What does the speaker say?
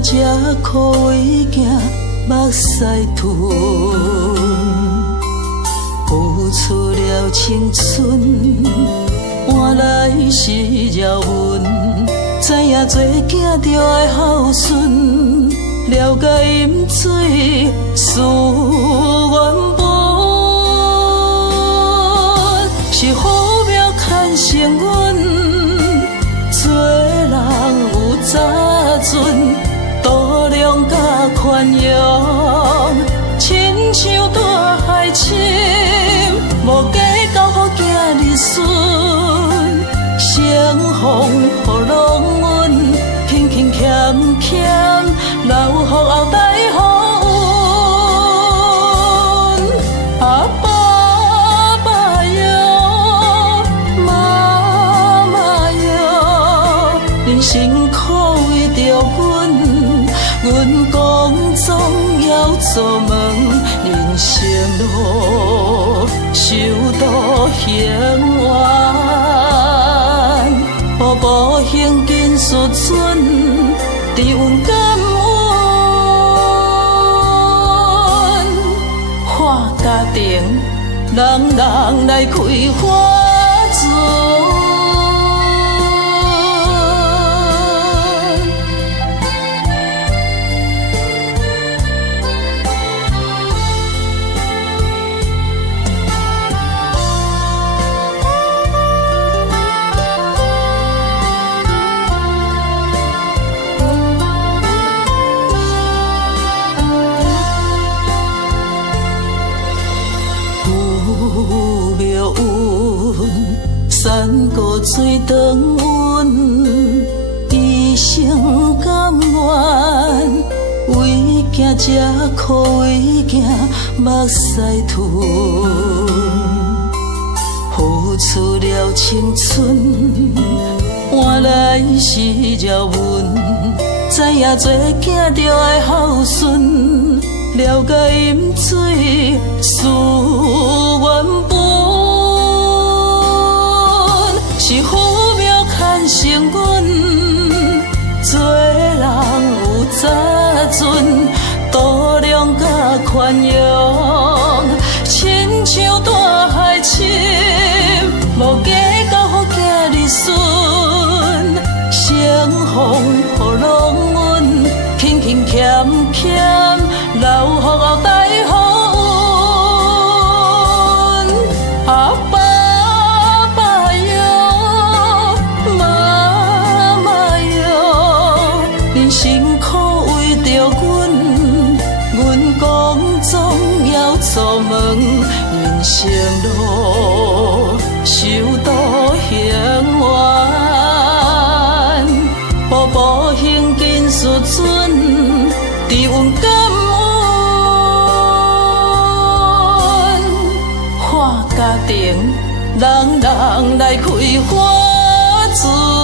惊这苦为行目屎吞，付出了青春，换来是饶阮。知影做囝着爱孝顺，了解饮水思原本，是好命牵成阮，做人有早准，度量甲宽容，亲像大海深，无计较予囝儿孙，相逢予拢阮，轻轻欠欠，留予后代予阮。啊爸爸哟，妈妈哟，恁辛苦为着阮，阮讲总要做梦，人生路修道行完，步步行紧思准，知阮感恩，看家庭人人来开花船。山高水长阮，一生甘愿，为惊这苦为行目屎吞，付出了青春，换来是饶阮。知影做囝着爱孝顺，了解饮水思原本。是好命牵成阮，做人有早准，度量甲宽容，亲像大海深，无计较予囝儿孙，相逢予拢阮，轻轻欠欠，留予后代予阮。啊做梦，人生路修道行完，步步行紧思准，知阮感恩，看家庭人人来开花船。